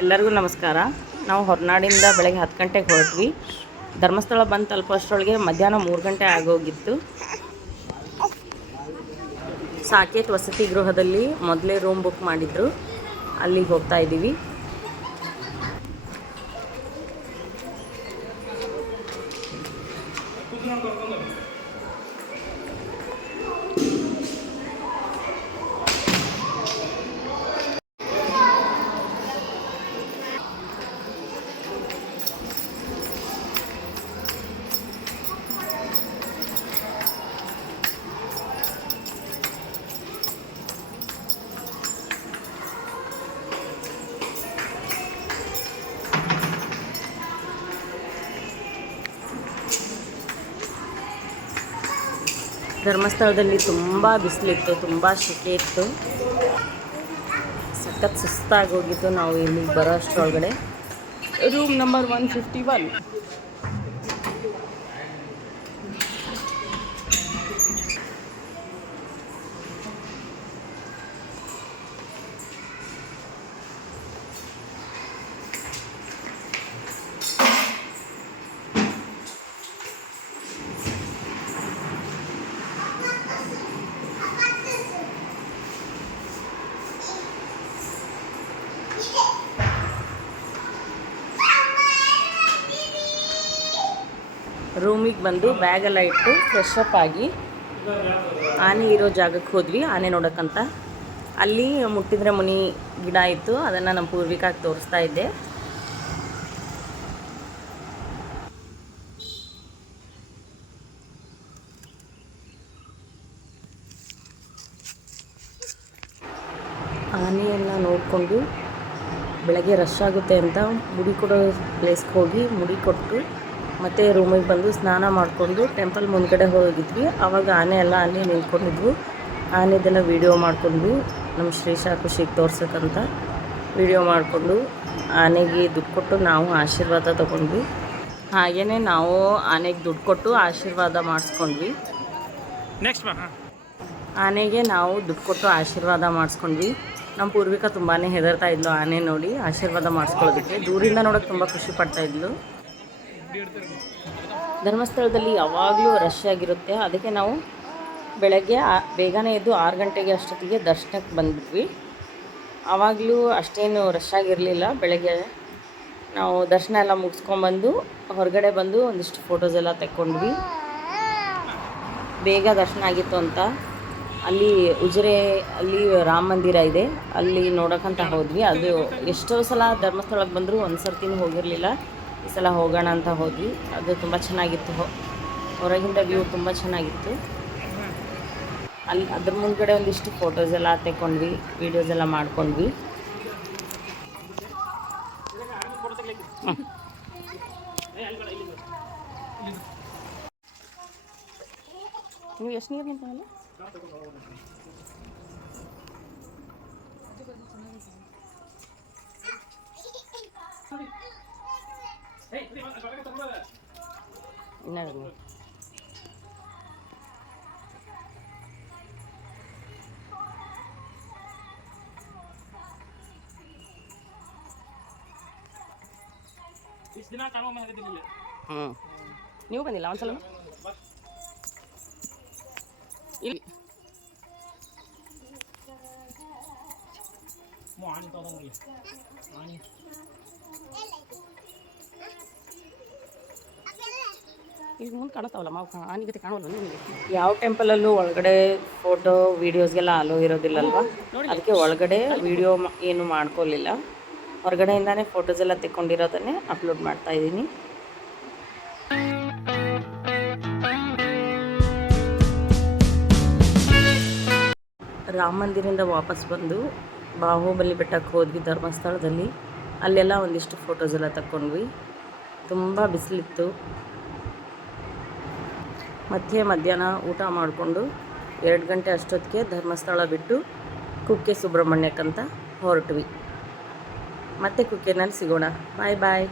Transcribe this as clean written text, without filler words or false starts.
ಎಲ್ಲರಿಗೂ ನಮಸ್ಕಾರ. ನಾವು ಹೊರನಾಡಿಂದ ಬೆಳಗ್ಗೆ 10 ಗಂಟೆಗೆ ಹೊರಟ್ವಿ. ಧರ್ಮಸ್ಥಳ ಬಂದು ತಲುಪೋಷ್ಟರೊಳಗೆ ಮಧ್ಯಾಹ್ನ 3 ಗಂಟೆ ಆಗೋಗಿತ್ತು. ಸಾಕೇತ್ ವಸತಿ ಗೃಹದಲ್ಲಿ ಮೊದಲೇ ರೂಮ್ ಬುಕ್ ಮಾಡಿದ್ರು, ಅಲ್ಲಿಗೆ ಹೋಗ್ತಾ ಇದ್ದೀವಿ. ಧರ್ಮಸ್ಥಳದಲ್ಲಿ ತುಂಬ ಬಿಸಿಲಿತ್ತು, ತುಂಬ ಸೆಕೆ ಇತ್ತು, ಸಖತ್ ಸುಸ್ತಾಗೋಗಿತ್ತು. ನಾವು ಇಲ್ಲಿಗೆ ಬರೋ ಅಷ್ಟರೊಳಗಡೆ ರೂಮ್ ನಂಬರ್ 151. ರೂಮಿಗೆ ಬಂದು ಬ್ಯಾಗೆಲ್ಲ ಇಟ್ಟು ಫ್ರೆಶ್ ಅಪ್ ಆಗಿ ಆನೆ ಇರೋ ಜಾಗಕ್ಕೆ ಹೋದ್ವಿ, ಆನೆ ನೋಡೋಕ್ಕಂತ. ಅಲ್ಲಿ ಮುಟ್ಟಿದ್ರೆ ಮುನಿ ಗಿಡ ಇತ್ತು, ಅದನ್ನು ನಮ್ಮ ಪೂರ್ವಿಕಾಗಿ ತೋರಿಸ್ತಾ ಇದ್ದೆ. ಆನೆಯನ್ನು ನೋಡಿಕೊಂಡು ಬೆಳಗ್ಗೆ ರಶ್ ಆಗುತ್ತೆ ಅಂತ ಮುಡಿ ಕೊಡೋ ಪ್ಲೇಸ್ಗೆ ಹೋಗಿ ಮುಡಿ ಕೊಟ್ಟು ಮತ್ತು ರೂಮಿಗೆ ಬಂದು ಸ್ನಾನ ಮಾಡಿಕೊಂಡು ಟೆಂಪಲ್ ಮುಂದ್ಗಡೆ ಹೋಗಿದ್ವಿ. ಆವಾಗ ಆನೆ ಎಲ್ಲ ಅಲ್ಲಿ ನಿಂತ್ಕೊಂಡಿದ್ವು. ಆನೆದೆಲ್ಲ ವೀಡಿಯೋ ಮಾಡಿಕೊಂಡ್ವಿ, ನಮ್ಮ ಶ್ರೀಶಾ ಖುಷಿಗೆ ತೋರ್ಸೋಕ್ಕಂತ ವೀಡಿಯೋ ಮಾಡಿಕೊಂಡು ಆನೆಗೆ ದುಡ್ಡು ಕೊಟ್ಟು ನಾವು ಆಶೀರ್ವಾದ ತೊಗೊಂಡ್ವಿ. ಹಾಗೆಯೇ ನಾವು ಆನೆಗೆ ದುಡ್ಡು ಕೊಟ್ಟು ಆಶೀರ್ವಾದ ಮಾಡಿಸ್ಕೊಂಡ್ವಿ. ಆನೆಗೆ ನಾವು ದುಡ್ಡು ಕೊಟ್ಟು ಆಶೀರ್ವಾದ ಮಾಡಿಸ್ಕೊಂಡ್ವಿ. ನಮ್ಮ ಪೂರ್ವಿಕ ತುಂಬಾ ಹೆದರ್ತಾ ಇದ್ಲು ಆನೆ ನೋಡಿ ಆಶೀರ್ವಾದ ಮಾಡಿಸ್ಕೊಳ್ಳೋದಕ್ಕೆ. ದೂರಿಂದ ನೋಡೋಕೆ ತುಂಬ ಖುಷಿ ಪಡ್ತಾಯಿದ್ಲು. ಧರ್ಮಸ್ಥಳದಲ್ಲಿ ಯಾವಾಗಲೂ ರಶ್ ಆಗಿರುತ್ತೆ, ಅದಕ್ಕೆ ನಾವು ಬೆಳಗ್ಗೆ ಬೇಗನೆ ಎದ್ದು 6 ಗಂಟೆಗೆ ಅಷ್ಟೊತ್ತಿಗೆ ದರ್ಶನಕ್ಕೆ ಬಂದ್ಬಿಟ್ವಿ. ಆವಾಗಲೂ ಅಷ್ಟೇನು ರಶ್ ಆಗಿರಲಿಲ್ಲ. ಬೆಳಗ್ಗೆ ನಾವು ದರ್ಶನ ಎಲ್ಲ ಮುಗಿಸ್ಕೊಂಡ್ಬಂದು ಹೊರಗಡೆ ಬಂದು ಒಂದಿಷ್ಟು ಫೋಟೋಸ್ ಎಲ್ಲ ತೆಕ್ಕೊಂಡ್ವಿ. ಬೇಗ ದರ್ಶನ ಆಗಿತ್ತು ಅಂತ ಅಲ್ಲಿ ಉಜಿರೆ ಅಲ್ಲಿ ರಾಮ ಮಂದಿರ ಇದೆ, ಅಲ್ಲಿ ನೋಡೋಕ್ಕಂತ ಹೋದ್ವಿ. ಅದು ಎಷ್ಟೋ ಸಲ ಧರ್ಮಸ್ಥಳಕ್ಕೆ ಬಂದರೂ ಒಂದು ಸರ್ತಿನೂ ಹೋಗಿರಲಿಲ್ಲ. ಈ ಸಲ ಹೋಗೋಣ ಅಂತ ಹೋದ್ವಿ. ಅದು ತುಂಬ ಚೆನ್ನಾಗಿತ್ತು, ಹೊರಗಿಂದ ವ್ಯೂ ತುಂಬ ಚೆನ್ನಾಗಿತ್ತು. ಅಲ್ಲಿ ಅದ್ರ ಮುಂದ್ಗಡೆ ಒಂದಿಷ್ಟು ಫೋಟೋಸ್ ಎಲ್ಲ ತೆಕ್ಕೊಂಡ್ವಿ, ವೀಡಿಯೋಸ್ ಎಲ್ಲ ಮಾಡ್ಕೊಂಡ್ವಿ. ನೀವು ಎಷ್ಟು ನೀರು ನಿಂತಲ್ಲ ಇನ್ನು ನೀವು ಬಂದಿಲ್ಲ ಒಂದ್ಸಲ ಇಲ್ಲಿ ಈಗ ಮುಂದೆ ಕಾಣುತ್ತಾವಲ್ಲ ಮಾವು ಆನಿಗತೆ ಕಾಣೋಲ್ಲ ನಿಮಗೆ. ಯಾವ ಟೆಂಪಲಲ್ಲೂ ಒಳಗಡೆ ಫೋಟೋ ವೀಡಿಯೋಸ್ಗೆಲ್ಲ ಅಲೋ ಇರೋದಿಲ್ಲಲ್ವ, ಅದಕ್ಕೆ ಒಳಗಡೆ ವೀಡಿಯೋ ಏನು ಮಾಡ್ಕೊಳ್ಳಿಲ್ಲ. ಹೊರಗಡೆಯಿಂದಾನೇ ಫೋಟೋಸ್ ಎಲ್ಲ ತೆಕ್ಕೊಂಡಿರೋದನ್ನೇ ಅಪ್ಲೋಡ್ ಮಾಡ್ತಾ ಇದ್ದೀನಿ. ರಾಮ ಮಂದಿರಿಂದ ವಾಪಸ್ ಬಂದು ಬಾಹುಬಲಿ ಬೆಟ್ಟಕ್ಕೆ ಹೋದ್ವಿ ಧರ್ಮಸ್ಥಳದಲ್ಲಿ. ಅಲ್ಲೆಲ್ಲ ಒಂದಿಷ್ಟು ಫೋಟೋಸ್ ಎಲ್ಲ ತಕ್ಕೊಂಡ್ವಿ. ತುಂಬ ಬಿಸಿಲಿತ್ತು. ಮಧ್ಯಾಹ್ನ ಊಟ ಮಾಡಿಕೊಂಡು 2 ಗಂಟೆ ಅಷ್ಟೊತ್ತಿಗೆ ಧರ್ಮಸ್ಥಳ ಬಿಟ್ಟು ಕುಕ್ಕೆ ಸುಬ್ರಹ್ಮಣ್ಯಕ್ಕಂತ ಹೊರಟ್ವಿ. ಮತ್ತೆ ಕುಕ್ಕೆನಲ್ಲಿ ಸಿಗೋಣ. ಬಾಯ್ ಬಾಯ್.